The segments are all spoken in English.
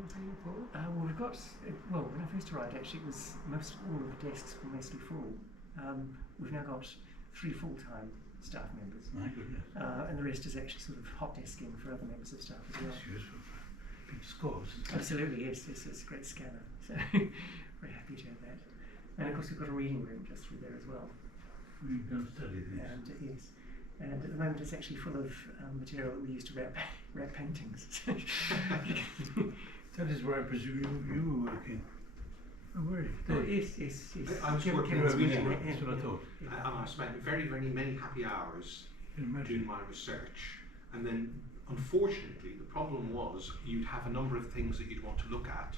anything for? Well, we've got, when I first arrived, actually, it was all of the desks were mostly full. We've now got 3 full-time staff members. My goodness. And the rest is actually sort of hot desking for other members of staff as well. That's useful for big scores. Absolutely, yes, it's a great scanner. So very happy to have that. And of course we've got a reading room just through there as well. We can study this. And yes. And at the moment it's actually full of material that we use to wrap paintings. That is where I presume you were working. Oh, were you? Oh, yes. I was working Kevin's in a reading working, room. That's what I thought. And I spent very, very many happy hours doing my research. And then, unfortunately, the problem was you'd have a number of things that you'd want to look at,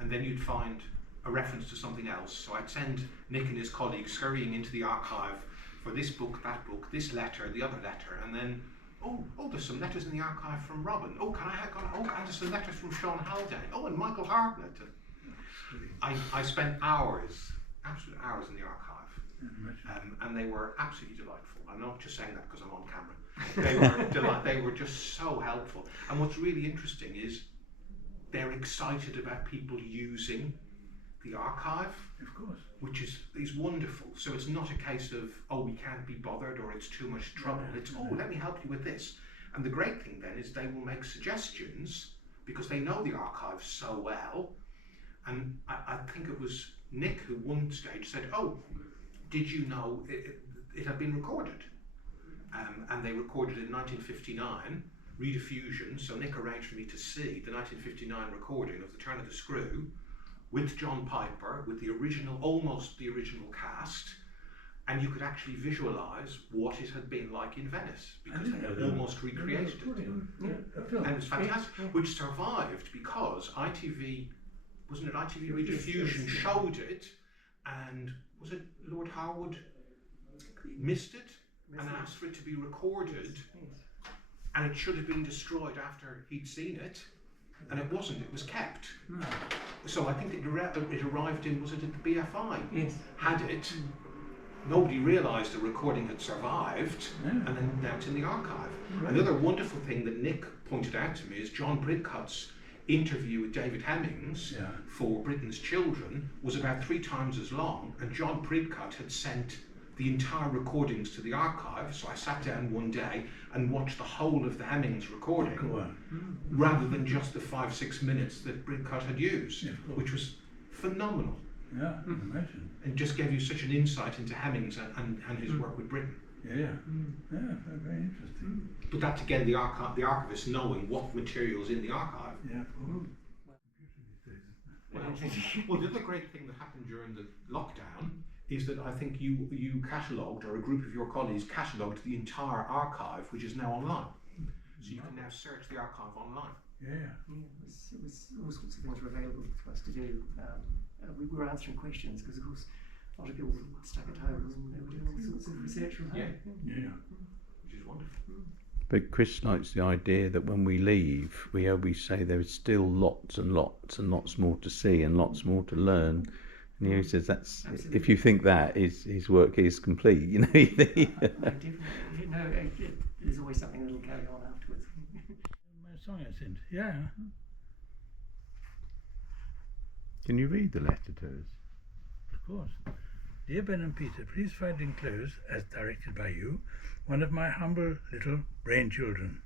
and then you'd find a reference to something else. So I'd send Nick and his colleagues scurrying into the archive for this book, that book, this letter, the other letter, and then, oh, there's some letters in the archive from Robin. Oh, and there's some letters from Sean Haldane. Oh, and Michael Hartnett. I spent hours, absolute hours in the archive, and they were absolutely delightful. I'm not just saying that because I'm on camera. They were just so helpful. And what's really interesting is they're excited about people using the archive, of course, which is wonderful. So it's not a case of, oh, we can't be bothered or it's too much trouble. It's, oh, let me help you with this. And the great thing then is they will make suggestions because they know the archive so well. And I think it was Nick who one stage said, oh, did you know it had been recorded? And they recorded it in 1959, rediffusion. So Nick arranged for me to see the 1959 recording of The Turn of the Screw with John Piper, with the original, almost the original cast, and you could actually visualise what it had been like in Venice because they had almost recreated it. And it was fantastic, which survived because ITV, wasn't it ITV Rediffusion showed it, and was it Lord Harwood missed it and asked for it to be recorded, and it should have been destroyed after he'd seen it, and it wasn't, it was kept. So I think it arrived in, was it at the BFI? Yes. Had it, nobody realised the recording had survived, and then now it's in the archive. Another wonderful thing that Nick pointed out to me is John Bridcut's interview with David Hemmings for Britain's Children was about 3 times as long, and John Bridcut had sent the entire recordings to the archive, so I sat down one day and watched the whole of the Hemmings recording rather than just the 5-6 minutes that Bridcut had used, which was phenomenal. Yeah, I can imagine. And just gave you such an insight into Hemmings and his work with Britain. Yeah, very interesting. But that's again the archivist knowing what material's in the archive. Yeah, Well, the other great thing that happened during the lockdown is that I think you catalogued, or a group of your colleagues catalogued the entire archive, which is now online. So you can now search the archive online. It was all sorts of things were available for us to do. We were answering questions because, of course, a lot of people were stuck at home and they were doing all sorts of research from home. Which is wonderful. But Chris likes the idea that when we leave, we always say there is still lots and lots and lots more to see and lots more to learn. And he says that's absolutely. If you think that his work is complete, you know. Definitely, there's always something that will carry on afterwards. My song I sent, Can you read the letter to us? Of course. Dear Ben and Peter, please find enclosed, as directed by you, one of my humble little brain children,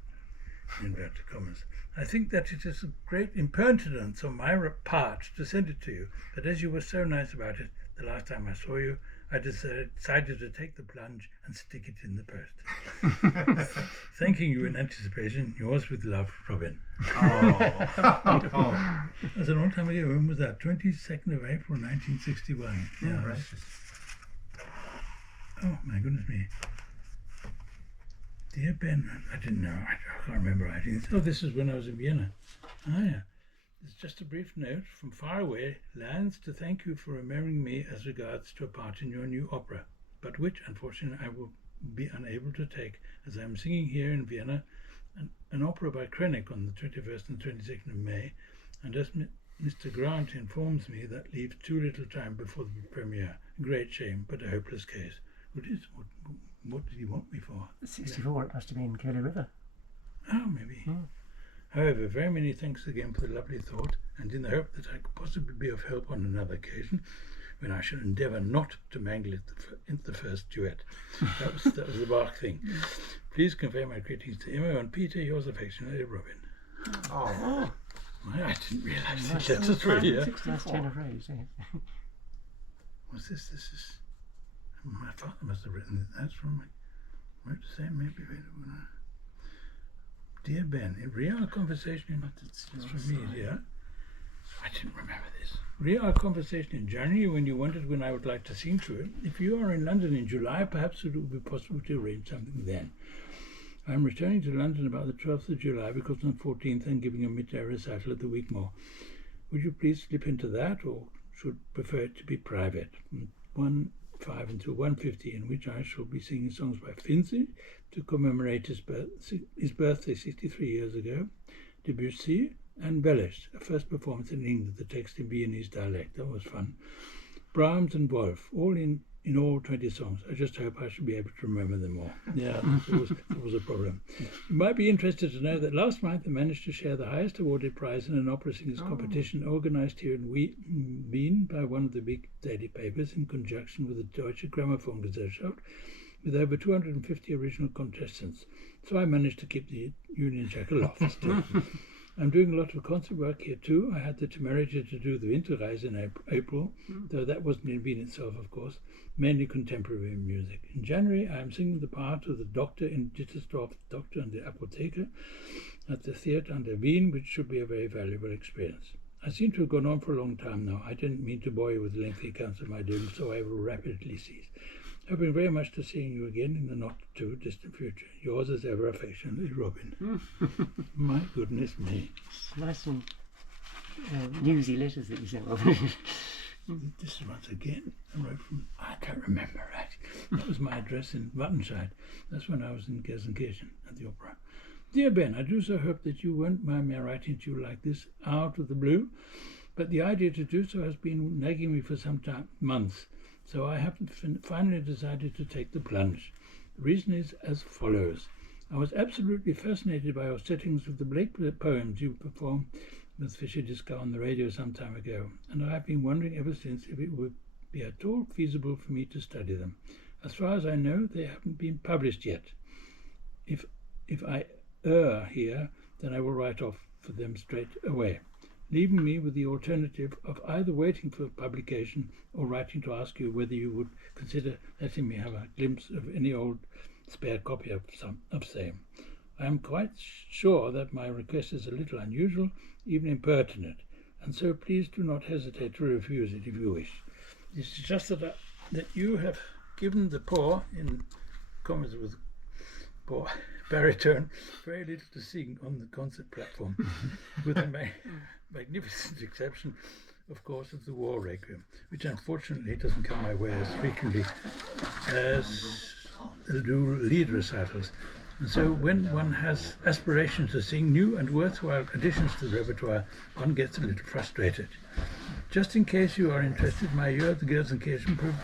in inverted commas. I think that it is a great impertinence on my part to send it to you, but as you were so nice about it the last time I saw you, I decided to take the plunge and stick it in the post. Thanking you in anticipation, yours with love, Robin. That's a long time ago. When was that? 22nd of April, 1961. Right. Oh, my goodness me. Dear Ben, I didn't know. I can't remember writing this. Oh, this is when I was in Vienna. It's just a brief note from far away lands to thank you for remembering me as regards to a part in your new opera, but which, unfortunately, I will be unable to take, as I am singing here in Vienna an opera by Krennic on the 21st and 22nd of May, and as Mr. Grant informs me, that leaves too little time before the premiere. Great shame, but a hopeless case. What did he want me for? 64, it must have been Curly River. Oh, maybe. However, very many thanks again for the lovely thought, and in the hope that I could possibly be of help on another occasion, when I shall endeavour not to mangle it in the first duet. That was the Bach thing. Please convey my greetings to Emma and Peter, yours affectionately, Robin. Oh. I didn't realise that letters were here. Nice turn of phrase, yeah. What's this? This is... My father must have written it. That's from my... Wrote the same, maybe... Dear Ben, in real conversation... It's from me, yeah? I didn't remember this. Our conversation in January when you wondered when I would like to sing to you. If you are in London in July, perhaps it would be possible to arrange something then. I am returning to London about the 12th of July because on the 14th I'm giving a midday recital at the Wigmore. Would you please slip into that, or should prefer it to be private? From 1:05 until 1:50, in which I shall be singing songs by Finzi to commemorate his birthday 63 years ago, Debussy, and Bellish, a first performance in England, the text in Viennese dialect. That was fun. Brahms and Wolf, all in all 20 songs. I just hope I shall be able to remember them all. Yeah, that was a problem. You might be interested to know that last month I managed to share the highest awarded prize in an opera singers competition organised here in Wien by one of the big daily papers in conjunction with the Deutsche Grammophongesellschaft, with over 250 original contestants. So I managed to keep the Union Jack aloft still. I'm doing a lot of concert work here too. I had the temerity to do the Winterreise in April, though that wasn't in Wien itself, of course, mainly contemporary music. In January, I am singing the part of the doctor in Dittersdorf, Doctor and the Apotheker, at the Theatre under Wien, which should be a very valuable experience. I seem to have gone on for a long time now. I didn't mean to bore you with lengthy accounts of my doing, so I will rapidly cease. Hoping very much to seeing you again in the not-too-distant future. Yours as ever affectionately, Robin. My goodness me. Nice and newsy letters that you sent, Robin. This is once again, I wrote from, I can't remember, right? That was my address in Wattenscheid. That's when I was in Gelsenkirchen at the opera. Dear Ben, I do so hope that you won't mind me writing to you like this, out of the blue, but the idea to do so has been nagging me for some time, months. So I have finally decided to take the plunge. The reason is as follows. I was absolutely fascinated by your settings of the Blake poems you performed with Fischer Disco on the radio some time ago, and I have been wondering ever since if it would be at all feasible for me to study them. As far as I know, they haven't been published yet. If I err here, then I will write off for them straight away, leaving me with the alternative of either waiting for publication or writing to ask you whether you would consider letting me have a glimpse of any old spare copy of same. I am quite sure that my request is a little unusual, even impertinent, and so please do not hesitate to refuse it if you wish. It's just that you have given the poor, in comments with poor baritone, very little to sing on the concert platform, with the magnificent exception, of course, of the War Requiem, which unfortunately doesn't come my way as frequently as do lead recitals. And so when one has aspirations to sing new and worthwhile additions to the repertoire, one gets a little frustrated. Just in case you are interested, my year at the Gelsenkirchen proved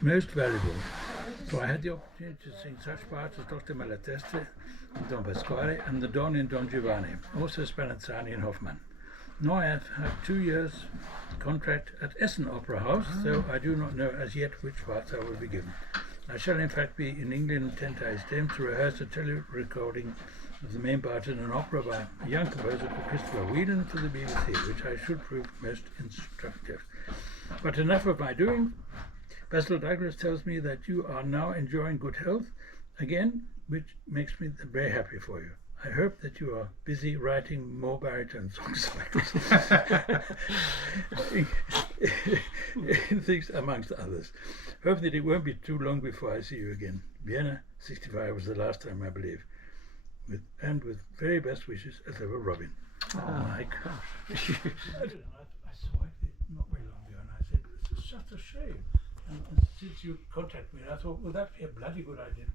most valuable, for I had the opportunity to sing such parts as Dr. Malatesta in Don Pasquale and the Don in Don Giovanni, also Spallanzani and Hoffmann. Now I have had 2 years contract at Essen Opera House, though I do not know as yet which parts I will be given. I shall in fact be in England 10 days to rehearse a tele-recording of the main part in an opera by a young composer called Christopher Whelan for the BBC, which I should prove most instructive. But enough of my doing. Basil Douglas tells me that you are now enjoying good health again, which makes me very happy for you. I hope that you are busy writing more baritone songs things amongst others. Hope that it won't be too long before I see you again. Vienna, 65 was the last time, I believe. With very best wishes as ever, Robin. Oh my gosh. I saw it not very long ago and I said, this is such a shame. And since you contacted me, I thought, well, that'd be a bloody good idea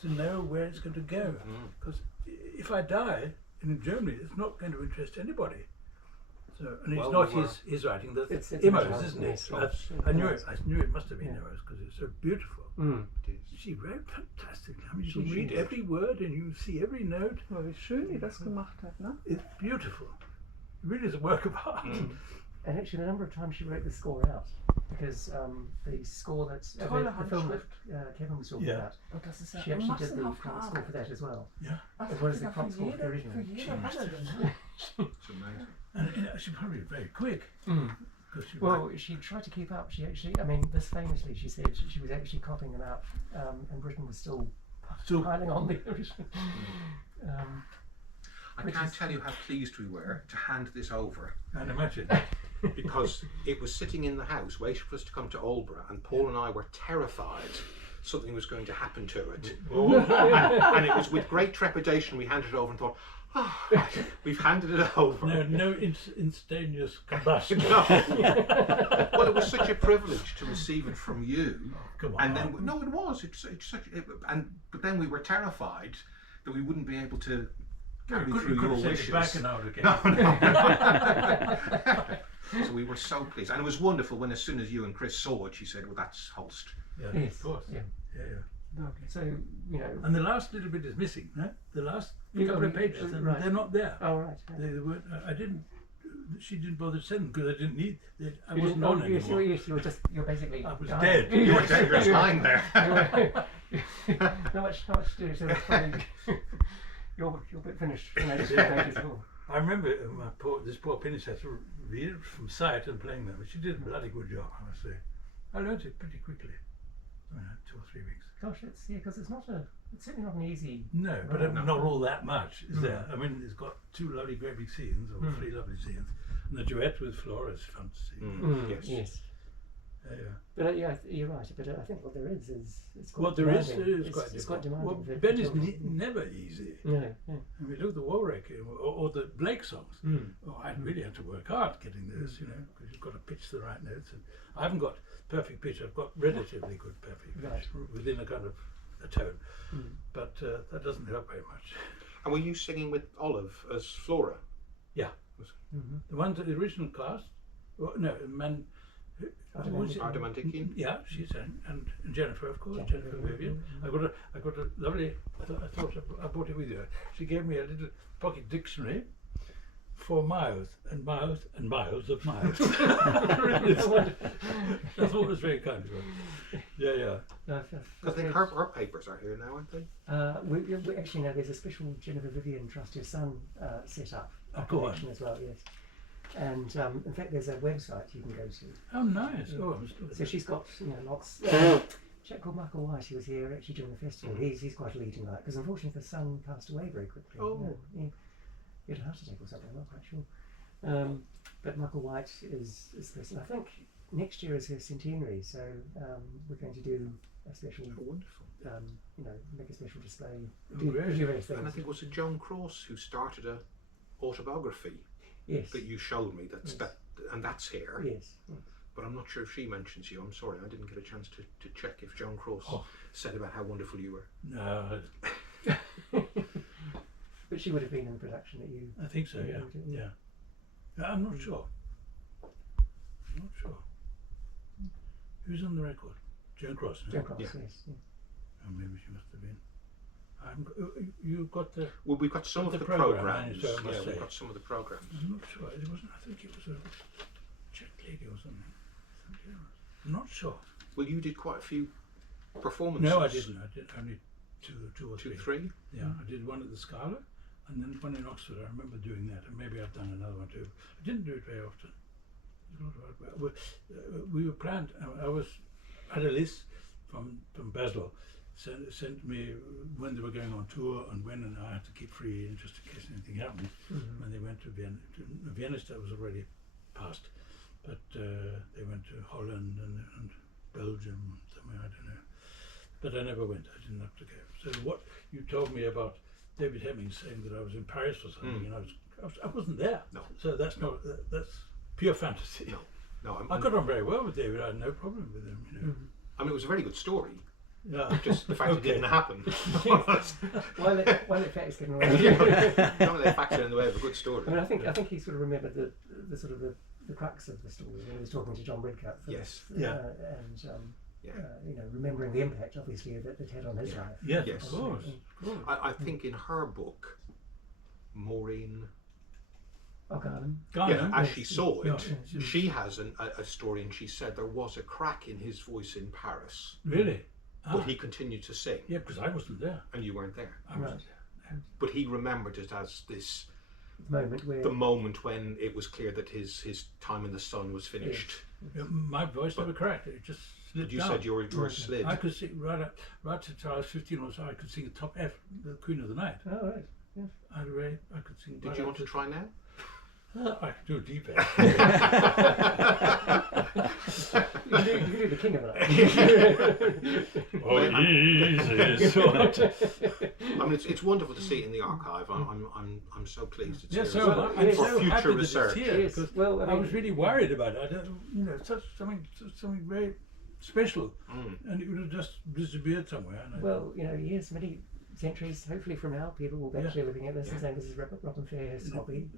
to know where it's going to go. Because if I die in Germany, it's not going to interest anybody. So, and it's Well, not we were- his writing. That's It's Emo's, Emo's, isn't it? yes, That's, yes. I knew it. I knew it must have been Yeah. Emo's because it's so beautiful. Mm. It is. She wrote fantastically. I mean, you She can read did. every word and you see every note. Oh, wie schön die das gemacht hat, ne? It's beautiful. It really is a work of art. And actually, a number of times she wrote the score out because the score that Tolle the film that Handschrift. Kevin was talking Yeah. about, Und das ist ja she actually did the massenhafte score for Arbeit. that as well. Yeah. Was as well hat as sie the da prop für score for the jede original. Rolle drin? It's amazing. And she probably very quick. Mm. Because she Well, she tried to keep up. She actually, I mean, this famously, she said she was actually copying them out, and Britain was still piling on the original. I Which can't is- tell you how pleased we were to hand this over and imagine. because it was sitting in the house waiting for us to come to Aldborough, and Paul and I were terrified something was going to happen to it. And it was with great trepidation we handed it over and thought, oh, we've handed it over. No instantaneous combustion. No. Well, it was such a privilege to receive it from you. Come on. And then, no, it was. It's such. But then we were terrified that we wouldn't be able to carry you through could your have sent wishes. it back an hour again. So we were so pleased, and it was wonderful when, as soon as you and Chris saw it, she said, "Well, that's Holst." Yeah, Yes, of course. yeah. Yeah. So you know. And the last little bit is missing. No? The last You- couple of oh, pages, and right. they're not there. Oh right. They weren't. I didn't. She didn't bother to send them because I didn't need. I You wasn't didn't- on oh, yes, anymore. you're basically. I was dying. dead. You were dead. You're lying there. Not much to do. So that's probably you're a bit finished. You know, just pages full. I remember this poor pianist had to read it from sight and playing them. She did a bloody good job, I must say. I learned it pretty quickly. 2 or 3 weeks. Gosh, it's because it's certainly not an easy. No, but Right. not all that much is there. I mean, it's got 2 lovely great big scenes, or 3 lovely scenes, and the duet with Flora is fun to see. Yes. Yes. Yeah. But yeah, you're right. But I think what there is it's quite What there is demanding. is quite it's quite difficult. demanding. Well, for Ben is children. never easy. No, no. I mean, look at the Warwick or the Blake songs. Oh, I really had to work hard getting those, because you've got to pitch the right notes. And I haven't got perfect pitch. I've got relatively good perfect pitch Right. within a kind of a tone, but that doesn't help very much. And were you singing with Olive as Flora? Yeah, the ones at the original cast. Well, no, man. Who was it? Ardamandikian? Yeah, she sang, and Jennifer, of course, Jennifer Vivian. I got a lovely. I thought I brought it with you. She gave me a little pocket dictionary for mouth and mouth and miles of mouth. I thought it was very kind of her. Yeah. I think her papers are here now, aren't they? We actually know there's a special Jennifer Vivian Trust Your Son set up. Of course. Collection as well, yes. And in fact, there's a website you can go to. Oh, nice. Oh, I'm still. So she's got lots. A chap called Michael White, who was here actually during the festival. He's quite a leading light because unfortunately the son passed away very quickly. Oh. He had a heart attack or something. I'm not quite sure. But Michael White is the person. I think next year is her centenary, so we're going to do a special. Oh, wonderful. Make a special display. Oh, Do great. various And I things. think it was Joan Cross who started a autobiography Yes. that you showed me. Yes. And that's here. Yes. But I'm not sure if she mentions you. I'm sorry, I didn't get a chance to check if Joan Cross said about how wonderful you were. No, But she would have been in the production that you. I think so. Yeah. I'm not sure. Who's on the record? Joan Cross. No? Joan Cross, Yeah. yes. Yeah. Oh, maybe she must have been. You got the. Well, we've got some of The the programme, programs. so I must Yeah, say. we've got some of the programs. I'm not sure. It wasn't. I think it was a Czech lady or something. I'm not sure. Well, you did quite a few performances. No, I didn't. I did only two or 2, three. 3. Yeah, I did one at the Scala, and then one in Oxford. I remember doing that, and maybe I've done another one too. I didn't do it very often. We were planned. I had a list from Basel. Sent me when they were going on tour and when, and I had to keep free in just in case anything happened. When they went to Vienna, Vienna was already past, but they went to Holland and Belgium somewhere, I don't know. But I never went. I didn't have to go. So what you told me about David Hemming saying that I was in Paris or something, and I wasn't there. No. So that's not that's pure fantasy. No, I got on very well with David. I had no problem with him. I mean, it was a very good story. Yeah. Just the fact it didn't happen. Why let facts get in the way? Don't let facts get in the way of a good story. I mean, I think he sort of remembered the sort of the crux of the story when he was talking to John Bridcut. Yes. Yeah. You know, remembering the impact, obviously, that it had on his life. Yes, Yes. of course. Of course. I think in her book, Maureen, Oh, Garland. as she saw it, Yeah. she has a story, and she said there was a crack in his voice in Paris, Really? but he continued to sing, Yeah, because I wasn't there. and you weren't there. I wasn't there. But he remembered it as this Moment where the moment when it was clear that his time in the sun was finished. Yeah, my voice never cracked. It just slid You down. said yours slid. I could sing right till I was 15 or so. I could sing top F, the Queen of the Night. oh right. I could sing. Did right you up want to try now? I could do a deep F. You can do the King of the Night. Oh, easy sort. I mean, it's wonderful to see it in the archive. I'm so pleased it's Yeah, here. so Well, I'm yes. for so future happy that research. it's here Yes, because well, I I mean- was really worried about it. I don't, something very special, and it would have just disappeared somewhere. And Well, you know, yes, many centuries, hopefully from now, people will be actually looking at this and saying this is Robin Fairhurst's copy.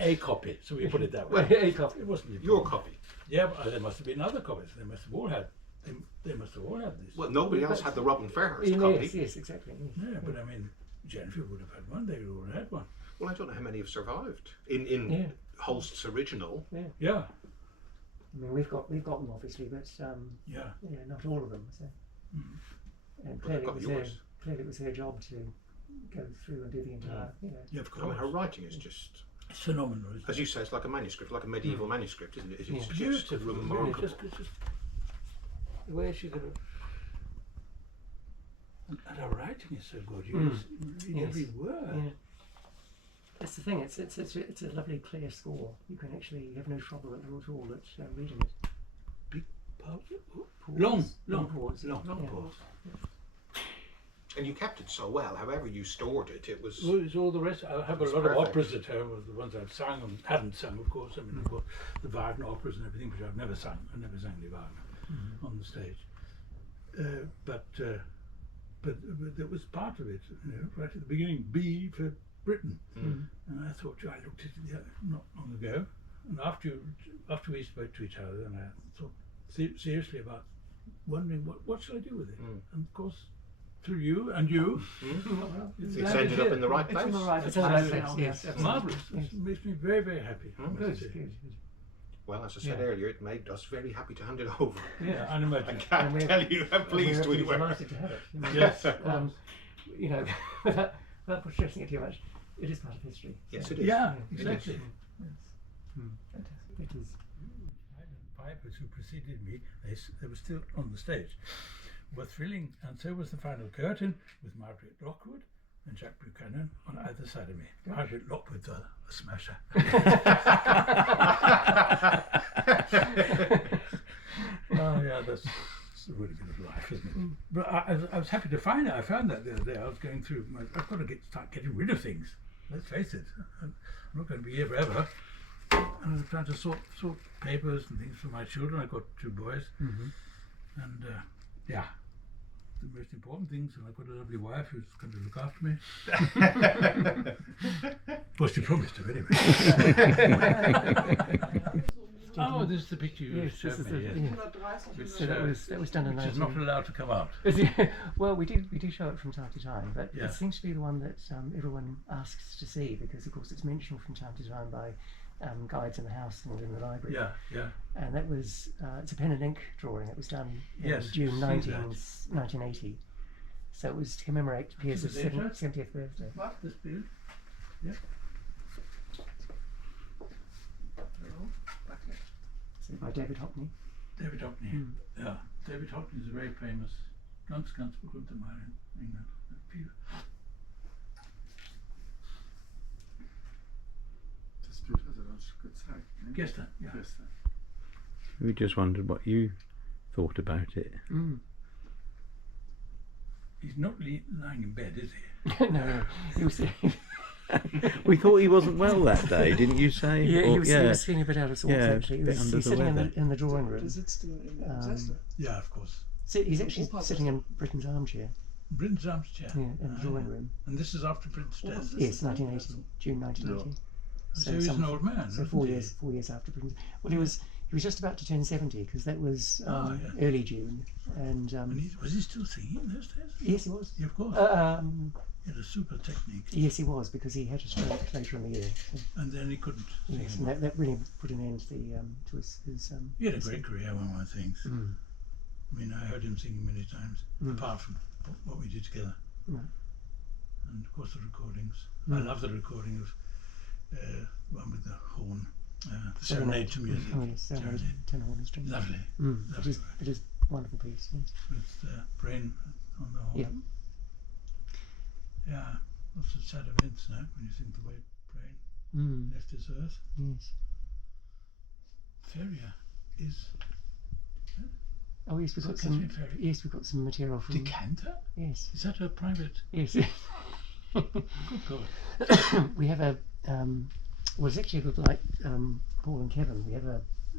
a copy, so we put it that way. A copy. It wasn't Your copy. Yeah, but there must have been other copies. They must have all had. They must have all had this. Well, nobody else had the Robin Fairhurst Yes, copy. yes, exactly. Yes. Yeah, but I mean, Jennifer would have had one. They would have all had one. Well, I don't know how many have survived in Yeah. Holst's original. Yeah, I mean, we've got them obviously, but yeah. not all of them. So, and But they've got yours. clearly it was her job to go through and do the entire. You know, Yeah, of I mean, course. her writing is just, It's phenomenal. Isn't as you say, it's like a manuscript, like a medieval manuscript, isn't it? It's Yeah. just Beautiful. remarkable. Really, just the way she could have. And her writing is so good. You read Yes. every word. yeah. That's the thing. It's a lovely clear score. You can actually have no trouble at all at reading it. Big pause. Pause. Long pause. Long Yeah. pause. And you kept it so well. However you stored it, it was. Well, it's all the rest. I have a It's lot perfect. of operas at home, the ones I've sung and hadn't sung, of course. I mean, of course, the Wagner operas and everything, which I've never sung. I never sang the Wagner on the stage. But that was part of it, right at the beginning. B for Britain, and I thought, I looked at it not long ago, and after we spoke to each other, and I thought seriously about wondering what shall I do with it, and of course. Through you and you, It's ended up in the right It's in place. the right It's in the right place place, now. yes. it's marvellous. It makes me very, very happy. Good, good. Well, as I said earlier, it made us very happy to hand it over. Yeah, I imagine. I can't tell you how pleased we were. Delighted to have it. Yes. You know, without stressing it too much, it is part of history. Yes, it is. Yeah, It is. exactly. It is. The pipers who preceded me, they were still on the stage, were thrilling, and so was the final curtain with Margaret Lockwood and Jack Buchanan on either side of me. Margaret Lockwood's a smasher. Oh yeah, that's a really good life, isn't it? But I was happy to find it. I found that the other day. I was going through. I've got to start getting rid of things. Let's face it. I'm not going to be here forever. And I was trying to sort papers and things for my children. I've got 2 boys, and yeah, the most important things. And I've got a lovely wife who's going to look after me. Well, she promised to anyway. Oh, this is the picture you Yes, showed this is me. the- Yes. yeah. So that was done in Which is 19... not allowed to come out. Well, we do show it from time to time, but Yeah. it seems to be the one that everyone asks to see because, of course, it's mentioned from time to time by guides in the house and in the library. Yeah, yeah. And that was it's a pen and ink drawing. It was done in Yes, June see 1980. So it was to commemorate Pierce's Is it there? 70th birthday. What? This build? Yeah. So by David Hockney. David Hockney. Yeah. David Hockney is a very famous ganz berühmter Mann in England. Das Bild hat er uns gezeigt. Ne? Gestern, ja. Gestern. We just wondered what you thought about it. He's not lying in bed, is he? No, he was. We thought he wasn't well that day, didn't you say? Yeah, Or- he was feeling a bit out of sorts Yeah, actually. He bit was under the sitting weather. in the drawing room. Du sitzt in der Sessel. Yeah, of course. He's actually sitting in Britain's armchair, Britain's armchair. yeah, in the drawing room. And this is after Britain's death. Yes, 1980, June 1980. So he's an old man. So wasn't he? 4 years after Britain's. Well, he was just about to turn 70 because that was Yeah. early June, and And was he still singing in those days? yes, he was. Yeah, of course. He had a super technique. Yes, he was, because he had a stroke later in the year. So, And then he couldn't sing yes, and anymore. that really put an end to to his He had a great career, one of the things. Mm. I mean, I heard him singing many times, apart from what we did together. Right. And of course the recordings. I love the recording of one with the horn, the Serenade to Music. Oh yes, Serenade, tenor horn and string. Lovely. It is a wonderful piece. Yes. With Brain on the horn. Yeah. Yeah, lots of sad events now when you think the way Brain left this earth. Yes. Feria is Oh yes, we've got Catherine some. Ferry. Yes, we've got some material from. Decanter? Yes. Is that a private? Yes. Good God. We have a. Well, it's actually a bit like Paul and Kevin. We have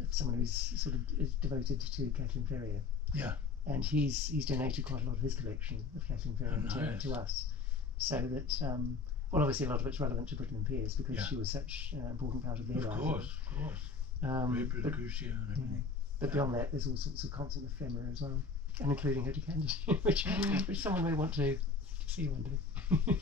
someone who's sort of is devoted to Kathleen Ferrier, Yeah. and he's donated quite a lot of his collection of Kathleen Ferrier Oh, nice. to us, so that well, obviously a lot of it's relevant to Britten-Pears because Yeah. she was such an important part of their Of life. course. Rachel But, Lucia and everything. but beyond that, there's all sorts of constant ephemera as well, and including her decanter, which someone may want to see one day.